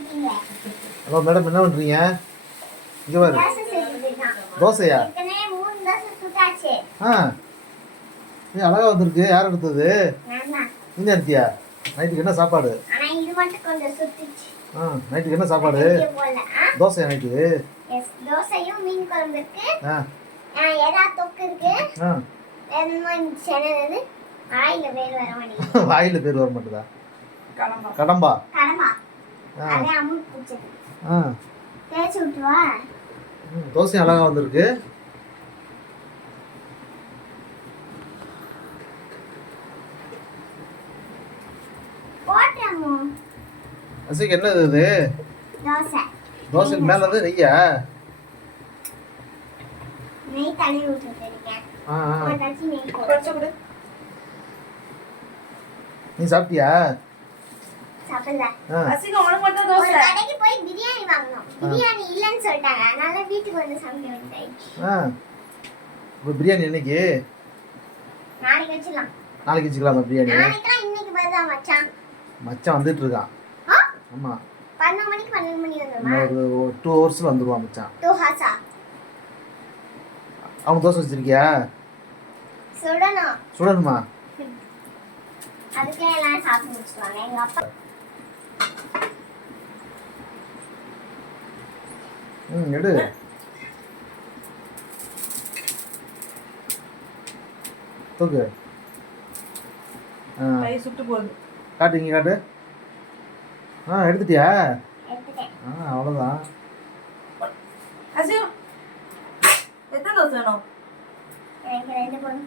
Hello madam, என்ன பண்ணுறீங்க? இங்கே பாரு. தோசையா? ஆ, நீ அழகா வந்திருக்கு. யார் எடுத்தது? நீ எடுத்தியா? நைட்டுக்கு என்ன சாப்பாடு? ஆ, நைட்டுக்கு என்ன சாப்பாடு? தோசையா நைட்டுக்கு? தோசையும் மீன் குழம்பு இருக்கு. ஆ, எறா தொக்கு இருக்கு. ஆ, வாயில பேர் வர மாட்டேதா? கடம்பா. ஆ, தோசை அழகா வந்திருக்கு. அசைக்கு என்னது இது? தோசை மேல வந்து நெய்யா? நீ சாப்பிட்டியா? பிரியாணி என்னைக்கு? நாளைக்கு வச்சுக்கலாமா பிரியாணி? மச்சான் வந்துட்டு இருக்கான். ஆமா, 2 ஹவர்ஸ்ல வந்துருவான் மச்சான். அவன் தோசை வச்சிருக்கியா? சுடணுமா? எடு. தூக்கு. சுட்டு போகுது. காட்டு, இங்கே காட்டு. எடுத்துட்டியா? அவ்வளோதான். எத்தனை தோசை வேணும்? 2 போதும்.